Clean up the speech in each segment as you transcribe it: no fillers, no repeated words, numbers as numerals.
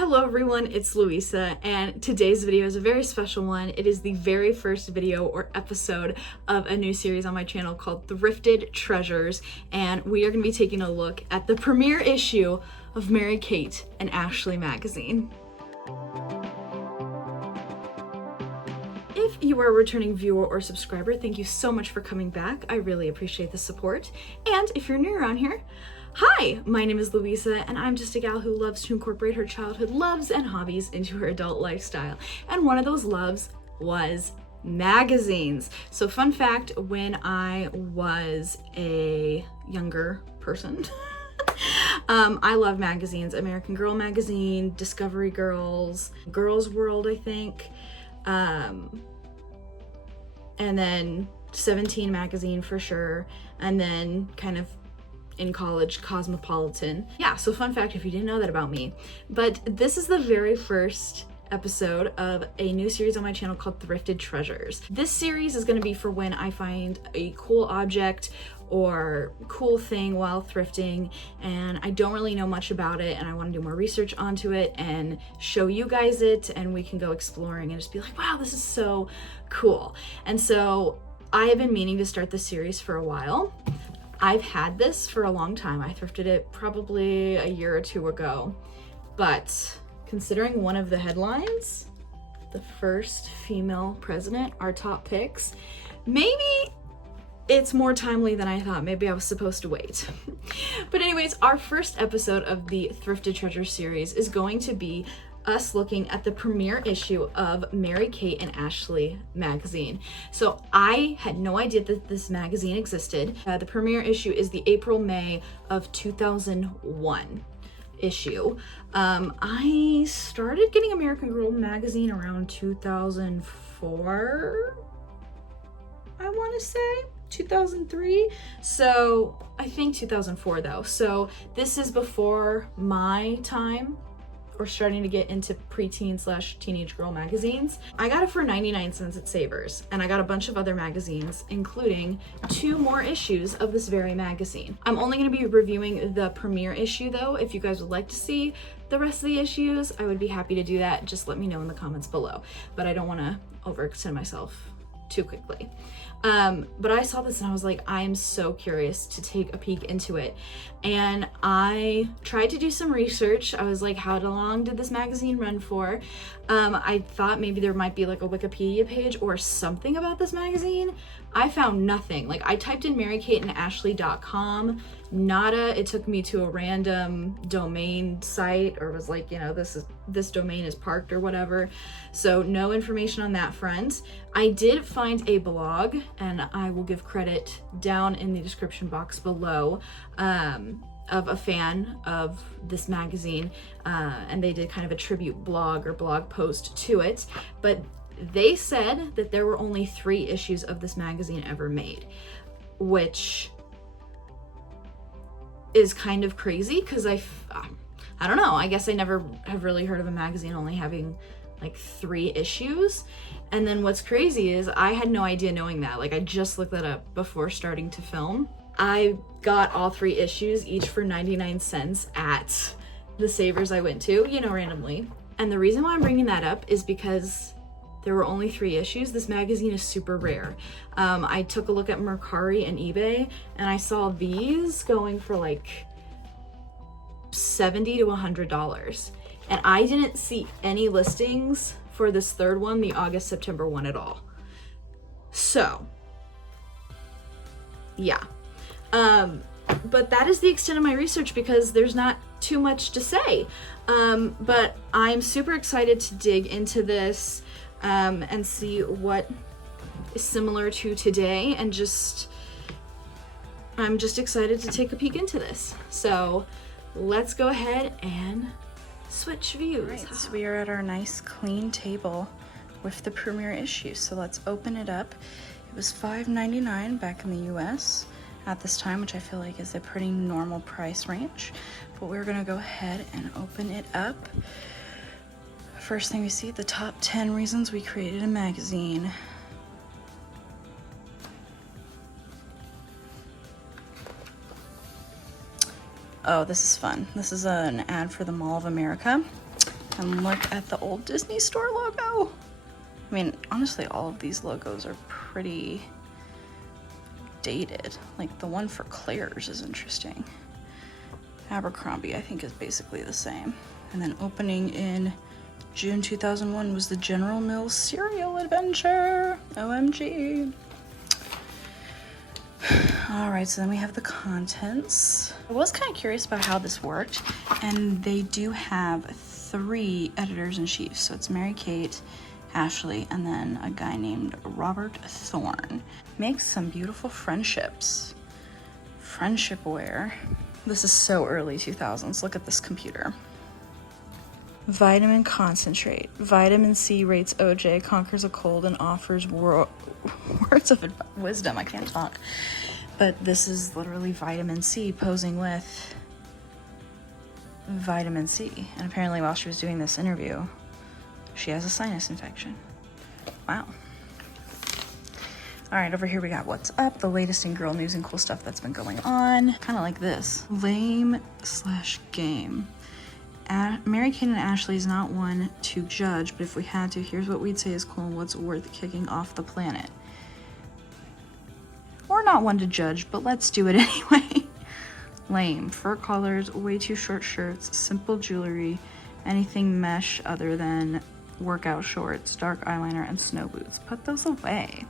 Hello everyone, it's Louisa, and today's video is a very special one. It is the very first video or episode of a new series on my channel called Thrifted Treasures, and we are going to be taking a look at the premiere issue of Mary-Kate and Ashley magazine. If you are a returning viewer or subscriber, thank you so much for coming back. I really appreciate the support. And if you're new around here, hi, my name is Louisa, and I'm just a gal who loves to incorporate her childhood loves and hobbies into her adult lifestyle. And one of those loves was magazines. So fun fact, when I was a younger person, I love magazines. American Girl magazine, Discovery Girls, Girls World, I think. And then 17 magazine for sure. And then kind of in college, Cosmopolitan. Yeah, so fun fact if you didn't know that about me. But this is the very first episode of a new series on my channel called Thrifted Treasures. This series is going to be for when I find a cool object or cool thing while thrifting and I don't really know much about it and I want to do more research onto it and show you guys it, and we can go exploring and just be like, wow, this is so cool. And so I have been meaning to start this series for a while. I've had this for a long time. I thrifted it probably a year or two ago, but considering one of the headlines, the first female president, our top picks, maybe it's more timely than I thought. Maybe I was supposed to wait. But anyways, our first episode of the Thrifted Treasure series is going to be us looking at the premiere issue of Mary-Kate and Ashley magazine. So I had no idea that this magazine existed. The premiere issue is the April-May of 2001 issue. I started getting American Girl magazine around 2004, I want to say. 2003, so I think 2004 though. So this is before my time or starting to get into preteen / teenage girl magazines. I got it for 99 cents at Savers, and I got a bunch of other magazines, including 2 more issues of this very magazine. I'm only going to be reviewing the premiere issue though. If you guys would like to see the rest of the issues, I would be happy to do that. Just let me know in the comments below, but I don't want to overextend myself too quickly. But I saw this and I was like, I am so curious to take a peek into it. And I tried to do some research. I was like, how long did this magazine run for? I thought maybe there might be like a Wikipedia page or something about this magazine. I found nothing. Like, I typed in marykateandashley.com, nada. It took me to a random domain site, or was like, you know, this domain is parked or whatever. So no information on that front. I did find a blog, and I will give credit down in the description box below, of a fan of this magazine, and they did kind of a tribute blog or blog post to it. But they said that there were only 3 issues of this magazine ever made, which is kind of crazy because I don't know, I guess I never have really heard of a magazine only having like 3 issues. And then what's crazy is I had no idea knowing that. Like, I just looked that up before starting to film. I got all 3 issues, each for 99 cents at the Savers I went to, you know, randomly. And the reason why I'm bringing that up is because there were only 3 issues. This magazine is super rare. I took a look at Mercari and eBay, and I saw these going for like $70 to $100. And I didn't see any listings for this 3rd one, the August-September one, at all. So, yeah. But that is the extent of my research because there's not too much to say. But I'm super excited to dig into this and see what is similar to today, and I'm just excited to take a peek into this. So let's go ahead and switch views. All right, so we are at our nice clean table with the premiere issue. So let's open it up. It was $5.99 back in the US at this time, which I feel like is a pretty normal price range. But we're gonna go ahead and open it up. First thing we see, the top 10 reasons we created a magazine. Oh, this is fun. This is an ad for the Mall of America. And look at the old Disney Store logo. I mean, honestly, all of these logos are pretty dated. Like the one for Claire's is interesting. Abercrombie, I think, is basically the same. And then opening in June 2001 was the General Mills Cereal Adventure. OMG. All right, so then we have the contents. I was kind of curious about how this worked, and they do have 3 editors-in-chief. So it's Mary Kate, Ashley, and then a guy named Robert Thorne. Makes some beautiful friendships. Friendship wear. This is so early 2000s. Look at this computer. Vitamin concentrate. Vitamin C rates OJ, conquers a cold, and offers words of wisdom. I can't talk. But this is literally vitamin C posing with vitamin C. And apparently while she was doing this interview, she has a sinus infection. Wow. All right, over here we got what's up, the latest in girl news and cool stuff that's been going on. Kind of like this. Lame/game. Mary Kate and Ashley is not one to judge, but if we had to, here's what we'd say is cool and what's worth kicking off the planet. We're not one to judge, but let's do it anyway. Lame. Fur collars, way too short shirts, simple jewelry, anything mesh other than workout shorts, dark eyeliner, and snow boots. Put those away.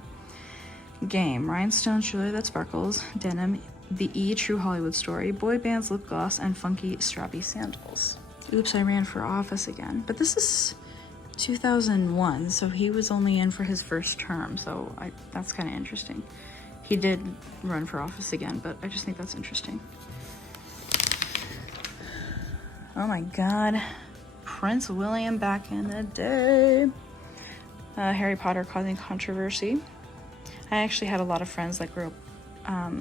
Game. Rhinestones jewelry that sparkles, denim, the True Hollywood Story, boy bands, lip gloss, and funky strappy sandals. Oops, I ran for office again. But this is 2001, so he was only in for his first term, so that's kind of interesting. He did run for office again, but I just think that's interesting. Oh my God. Prince William back in the day. Harry Potter causing controversy. I actually had a lot of friends that grew up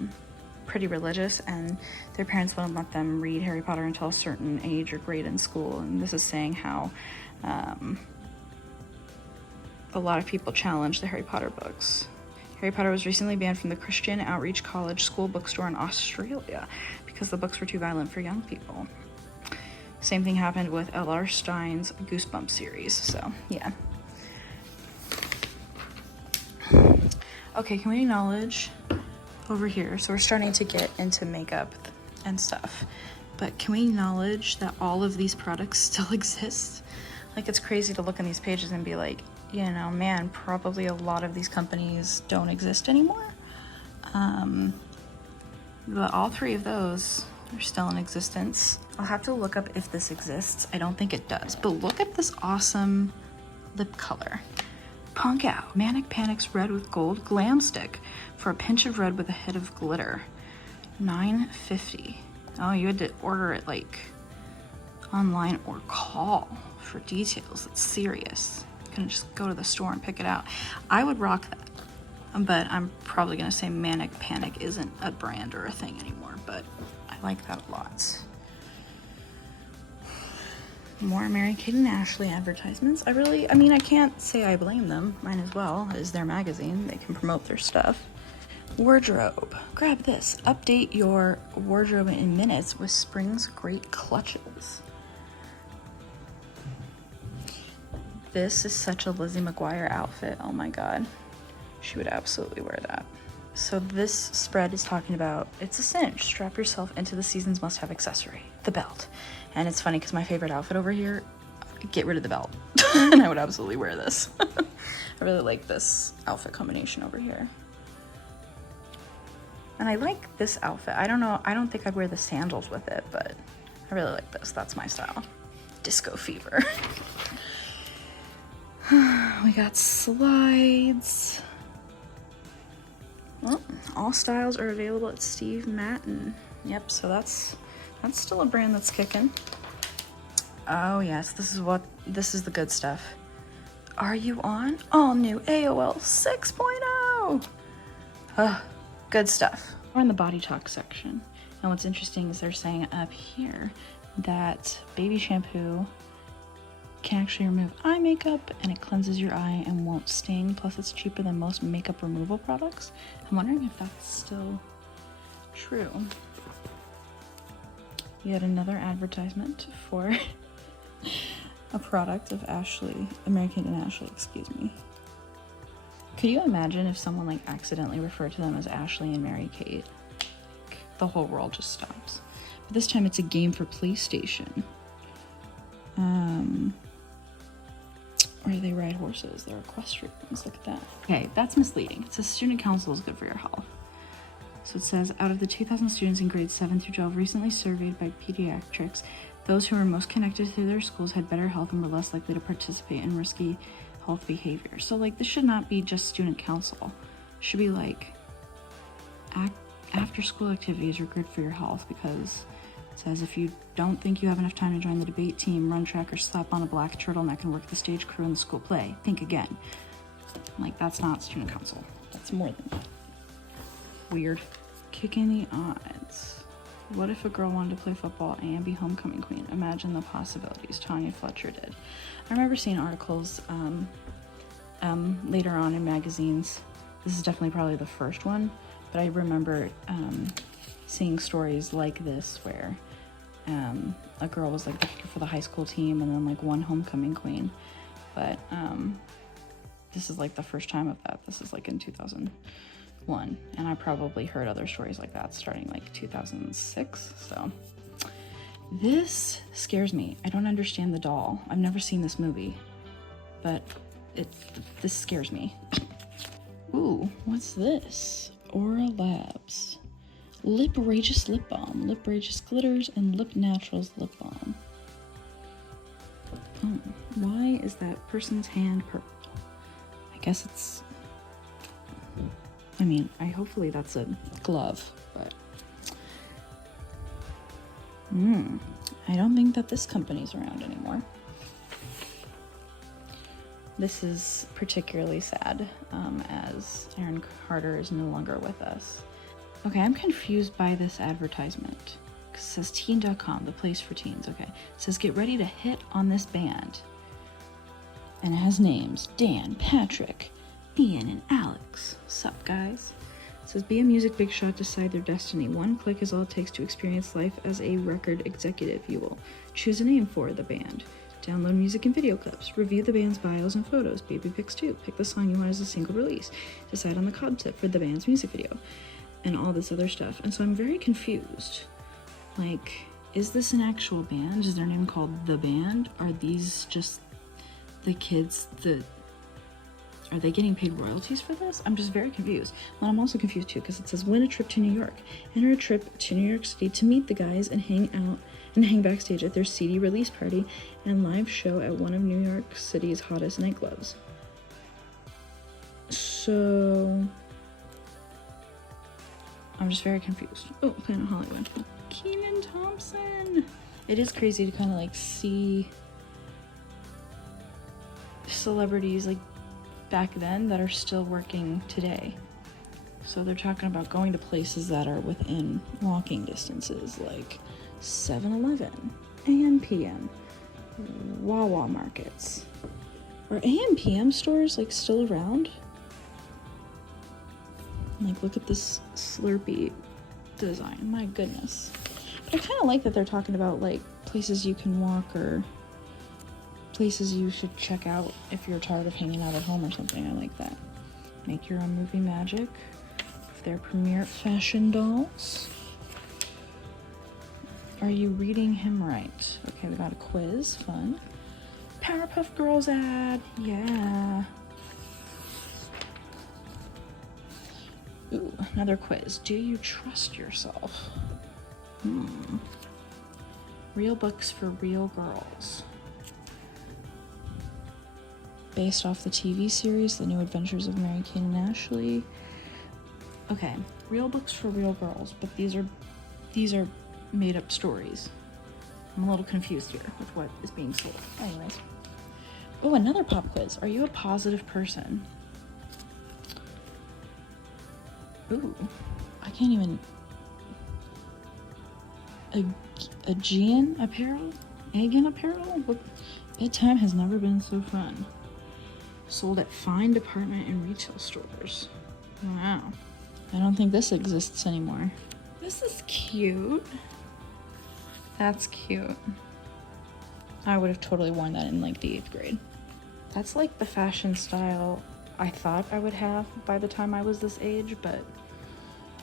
pretty religious, and their parents wouldn't let them read Harry Potter until a certain age or grade in school. And this is saying how a lot of people challenge the Harry Potter books. Harry Potter was recently banned from the Christian Outreach College school bookstore in Australia because the books were too violent for young people. Same thing happened with L.R. Stein's Goosebumps series, so yeah. Okay, can we acknowledge over here? So we're starting to get into makeup and stuff, but can we acknowledge that all of these products still exist? Like, it's crazy to look in these pages and be like, you know, man, probably a lot of these companies don't exist anymore. But all 3 of those are still in existence. I'll have to look up if this exists. I don't think it does, but look at this awesome lip color. Punk Out. Manic Panic's red with gold glam stick for a pinch of red with a hit of glitter. $9.50. Oh, you had to order it like online or call for details. It's serious. You couldn't just go to the store and pick it out. I would rock that, but I'm probably gonna say Manic Panic isn't a brand or a thing anymore, but I like that a lot. More Mary Kate and Ashley advertisements. I mean, I can't say I blame them. Mine as well. It's their magazine. They can promote their stuff. Wardrobe. Grab this. Update your wardrobe in minutes with spring's great clutches. This is such a Lizzie McGuire outfit. Oh my God. She would absolutely wear that. So this spread is talking about, it's a cinch. Strap yourself into the season's must-have accessory, the belt. And it's funny because my favorite outfit over here, get rid of the belt. And I would absolutely wear this. I really like this outfit combination over here. And I like this outfit. I don't know, I don't think I'd wear the sandals with it, but I really like this. That's my style. Disco fever. We got slides. Well, all styles are available at Steve Madden. Yep, so that's still a brand that's kicking. Oh yes, this is the good stuff. Are you on? All new AOL 6.0. Good stuff. We're in the body talk section. And what's interesting is they're saying up here that baby shampoo can actually remove eye makeup and it cleanses your eye and won't sting. Plus it's cheaper than most makeup removal products. I'm wondering if that's still true. Yet another advertisement for a product of American and Ashley, excuse me. Could you imagine if someone like accidentally referred to them as Ashley and Mary Kate? The whole world just stops. But this time it's a game for PlayStation. Where they ride horses. They're equestrians. Look at that. Okay, that's misleading. It says student council is good for your health. So it says, out of the 2,000 students in grades 7 through 12 recently surveyed by Pediatrics, those who were most connected to their schools had better health and were less likely to participate in risky health behavior. So like this should not be just student council. It should be like after school activities are good for your health, because it says if you don't think you have enough time to join the debate team, run track, or slap on a black turtleneck and work the stage crew in the school play, think again. Like that's not student council. That's more than that. Weird. Kicking the odds. What if a girl wanted to play football and be homecoming queen? Imagine the possibilities. Tanya Fletcher did. I remember seeing articles later on in magazines. This is definitely probably the first one, but I remember seeing stories like this where a girl was like the picker for the high school team and then like one homecoming queen. But this is like the first time of that. This is like in 2001, and I probably heard other stories like that starting like 2006. So this scares me. I don't understand the doll. I've never seen this movie, but this scares me. Ooh, what's this? Aura Labs. Liprageous lip balm, Liprageous glitters, and Lip Naturals lip balm. Oh, why is that person's hand purple? I guess it's, I mean, hopefully that's a glove, but I don't think that this company's around anymore. This is particularly sad, as Aaron Carter is no longer with us. Okay, I'm confused by this advertisement. It says teen.com, the place for teens. Okay, it says get ready to hit on this band. And it has names: Dan, Patrick, Ian, and Alex. Sup, guys? It says be a music big shot, decide their destiny. One click is all it takes to experience life as a record executive. You will choose a name for the band. Download music and video clips. Review the band's bios and photos. Baby pics too. Pick the song you want as a single release. Decide on the concept for the band's music video. And all this other stuff. And so I'm very confused. Like, is this an actual band? Is their name called The Band? Are these just the kids that... Are they getting paid royalties for this? I'm just very confused. Well, I'm also confused too, because it says win a trip to New York. Enter a trip to New York City to meet the guys and hang backstage at their CD release party and live show at one of New York City's hottest nightclubs. So... I'm just very confused. Oh, Planet Hollywood. Kenan Thompson! It is crazy to kind of like see celebrities like back then that are still working today. So they're talking about going to places that are within walking distances, like 7-Eleven, AM PM, Wawa markets. Are AM PM stores like still around? Like, look at this Slurpee design. My goodness. But I kind of like that they're talking about, like, places you can walk or places you should check out if you're tired of hanging out at home or something. I like that. Make your own movie magic. Their premier fashion dolls. Are you reading him right? Okay, we got a quiz. Fun. Powerpuff Girls ad. Yeah. Ooh, another quiz. Do you trust yourself? Real books for real girls. Based off the TV series, The New Adventures of Mary Kate and Ashley. Okay, real books for real girls, but these are made up stories. I'm a little confused here with what is being sold. Anyways. Oh, another pop quiz. Are you a positive person? Ooh, I can't even... Aegean apparel? Aegean apparel? Bedtime has never been so fun. Sold at fine department and retail stores. Wow. I don't think this exists anymore. This is cute. That's cute. I would have totally worn that in like the 8th grade. That's like the fashion style I thought I would have by the time I was this age, but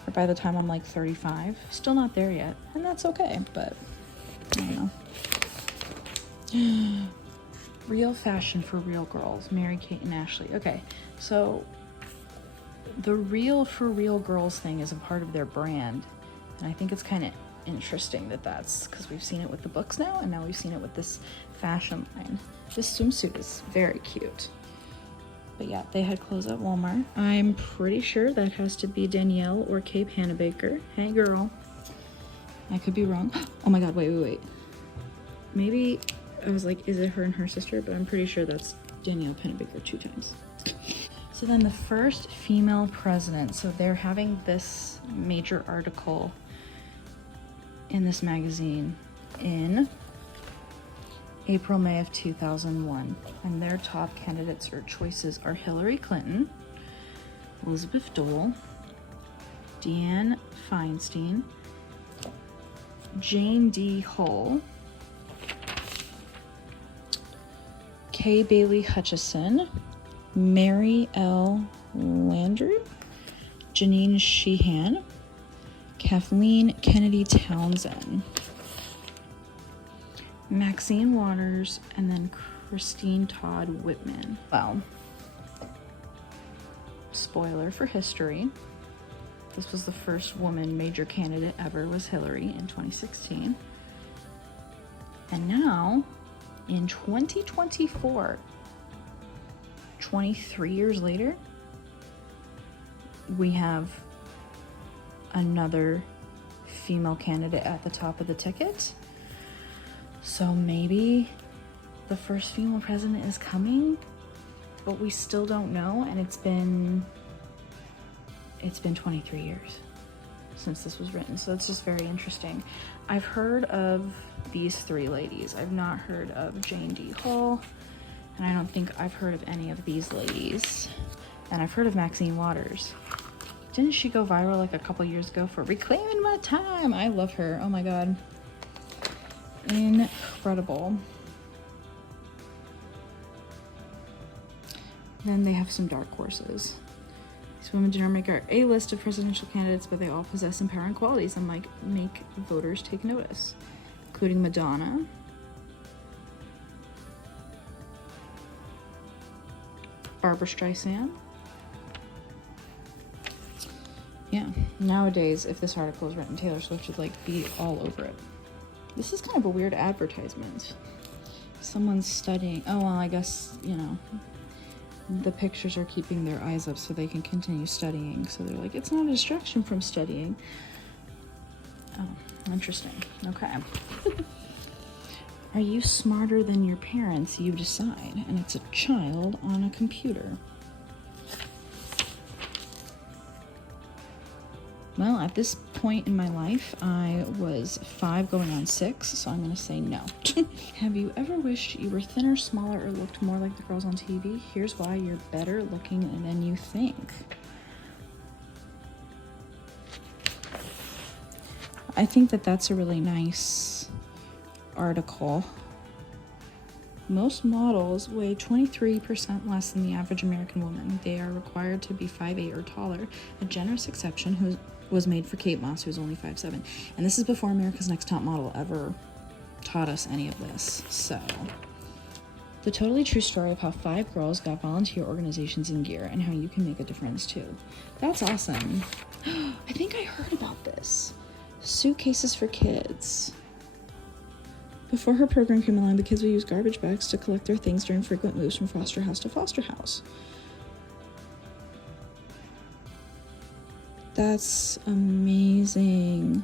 or by the time I'm like 35. Still not there yet, and that's okay, but I don't know. Real fashion for real girls, Mary Kate and Ashley. Okay, so the real for real girls thing is a part of their brand, and I think it's kind of interesting that that's because we've seen it with the books now, and now we've seen it with this fashion line. This swimsuit is very cute. But yeah, they had clothes at Walmart. I'm pretty sure that has to be Danielle or Cape Hanabaker. Hey girl. I could be wrong. Oh my god, wait. Maybe, I was like, is it her and her sister? But I'm pretty sure that's Danielle Pennebaker 2 times. So then the first female president. So they're having this major article in this magazine in April, May of 2001, and their top candidates or choices are Hillary Clinton, Elizabeth Dole, Deanne Feinstein, Jane D. Hull, Kay Bailey Hutchison, Mary L. Landrieu, Janine Sheehan, Kathleen Kennedy Townsend, Maxine Waters, and then Christine Todd Whitman. Well, spoiler for history, this was the first woman major candidate ever, was Hillary in 2016. And now, in 2024, 23 years later, we have another female candidate at the top of the ticket. So maybe the first female president is coming, but we still don't know, and it's been 23 years since this was written, so it's just very interesting. I've heard of these 3 ladies. I've not heard of Jane D. Hull, and I don't think I've heard of any of these ladies. And I've heard of Maxine Waters. Didn't she go viral like a couple years ago for reclaiming my time? I love her. Oh my god. Incredible. Then they have some dark horses. These women do not make a list of presidential candidates, but they all possess empowering qualities and make voters take notice, including Madonna, Barbara Streisand. Yeah, nowadays, if this article was written, Taylor Swift would like be all over it. This is kind of a weird advertisement. Someone's studying. Oh, well, I guess, you know, the pictures are keeping their eyes up so they can continue studying. So they're like, it's not a distraction from studying. Oh, interesting. Okay. Are you smarter than your parents? You decide. And it's a child on a computer. Well, at this point in my life, I was 5 going on 6, so I'm gonna say no. Have you ever wished you were thinner, smaller, or looked more like the girls on TV? Here's why: you're better looking than you think. I think that that's a really nice article. Most models weigh 23% less than the average American woman. They are required to be 5'8" or taller, a generous exception who was made for Kate Moss, who's only 5'7". And this is before America's Next Top Model ever taught us any of this. So, the totally true story of how 5 girls got volunteer organizations in gear and how you can make a difference too. That's awesome. I think I heard about this. Suitcases for kids. Before her program came along, the kids would use garbage bags to collect their things during frequent moves from foster house to foster house. That's amazing.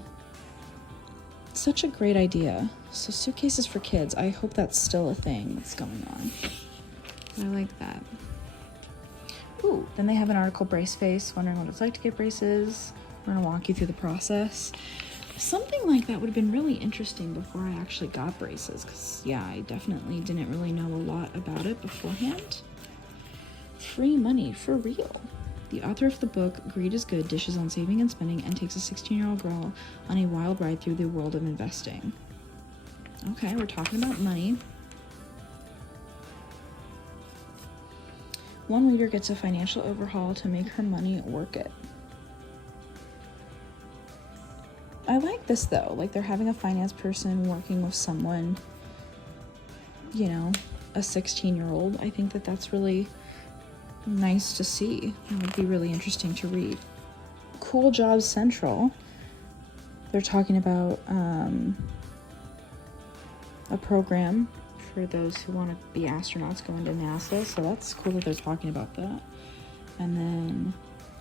Such a great idea. So suitcases for kids. I hope that's still a thing that's going on. I like that. Ooh, then they have an article, Brace Face, wondering what it's like to get braces. We're gonna walk you through the process. Something like that would have been really interesting before I actually got braces, because yeah, I definitely didn't really know a lot about it beforehand. Free money for real. The author of the book, Greed is Good, dishes on saving and spending and takes a 16-year-old girl on a wild ride through the world of investing. Okay, we're talking about money. One reader gets a financial overhaul to make her money work it. I like this though. Like they're having a finance person working with someone, you know, a 16-year-old. I think that that's really nice to see. It would be really interesting to read. Cool Jobs Central. They're talking about a program for those who want to be astronauts going to NASA. So that's cool that they're talking about that. And then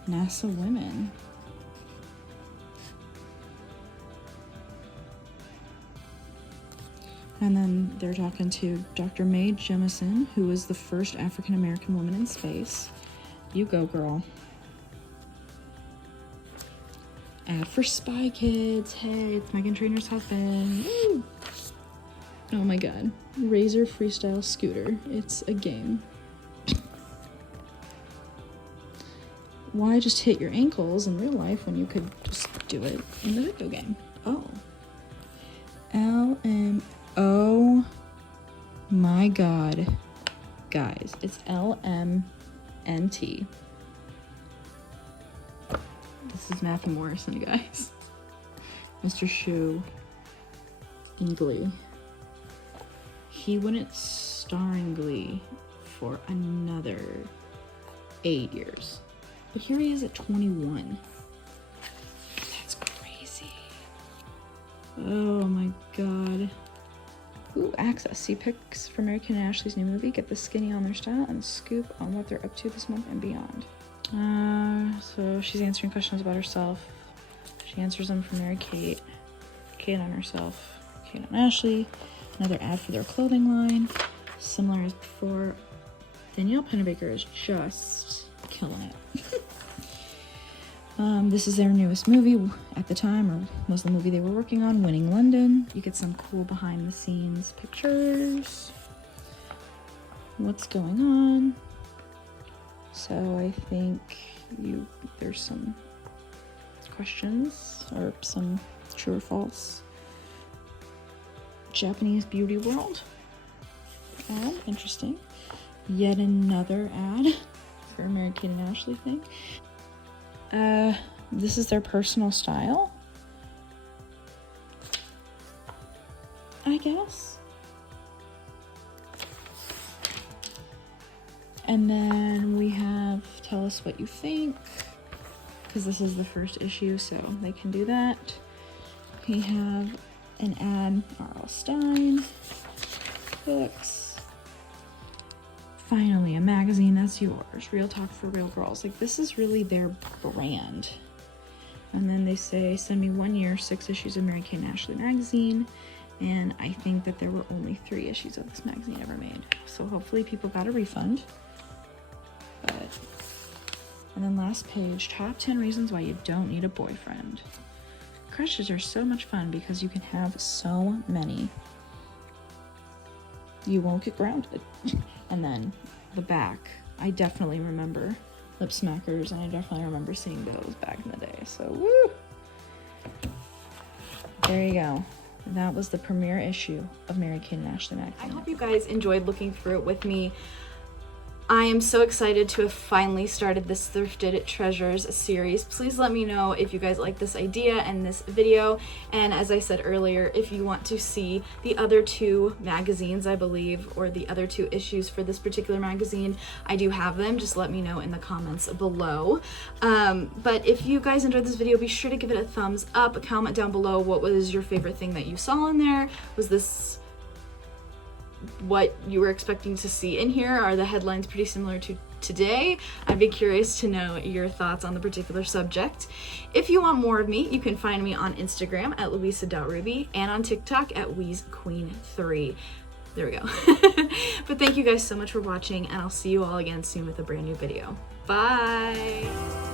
NASA Women. And then they're talking to Dr. Mae Jemison, who was the first African-American woman in space. You go, girl. Ad for Spy Kids. Hey, it's Meghan Trainor's husband. Woo! Oh my god. Razor Freestyle Scooter. It's a game. Why just hit your ankles in real life when you could just do it in the video game? Oh. Oh my god. Guys, it's LMNT. This is Matthew Morrison, guys. Mr. Shu in Glee. He wouldn't star in Glee for another 8 years. But here he is at 21. That's crazy. Oh my god. Ooh, access. See pics for Mary Kate and Ashley's new movie. Get the skinny on their style and scoop on what they're up to this month and beyond. So she's answering questions about herself. She answers them for Mary Kate. Kate on herself. Kate on Ashley. Another ad for their clothing line. Similar as before. Danielle Pennebaker is just killing it. This is their newest movie at the time, or was the movie they were working on, Winning London. You get some cool behind the scenes pictures. What's going on? So I think there's some questions or some true or false. Japanese beauty world ad, interesting. Yet another ad for Mary Kate and Ashley thing. This is their personal style, I guess. And then we have tell us what you think, because this is the first issue, so they can do that. We have an ad, R.L. Stein, books. Finally, a magazine that's yours. Real talk for real girls. Like, this is really their brand. And then they say, send me 1 year, 6 issues of Mary Kate and Ashley magazine. And I think that there were only 3 issues of this magazine ever made. So hopefully people got a refund. And then last page, top 10 reasons why you don't need a boyfriend. Crushes are so much fun because you can have so many. You won't get grounded. And then the back, I definitely remember Lip Smackers, and I definitely remember seeing those back in the day. So, woo! There you go. That was the premiere issue of Mary Kate and Ashley magazine. I hope you guys enjoyed looking through it with me. I am so excited to have finally started this Thrifted Treasures series. Please let me know if you guys like this idea and this video. And as I said earlier, if you want to see the other 2 magazines, I believe, or the other 2 issues for this particular magazine, I do have them. Just let me know in the comments below. But if you guys enjoyed this video, be sure to give it a thumbs up. Comment down below what was your favorite thing that you saw in there. Was this what you were expecting to see in here? Are the headlines pretty similar to today? I'd be curious to know your thoughts on the particular subject. If you want more of me, you can find me on Instagram at louisa.ruby and on TikTok at weezequeen3. There we go. But thank you guys so much for watching, and I'll see you all again soon with a brand new video. Bye!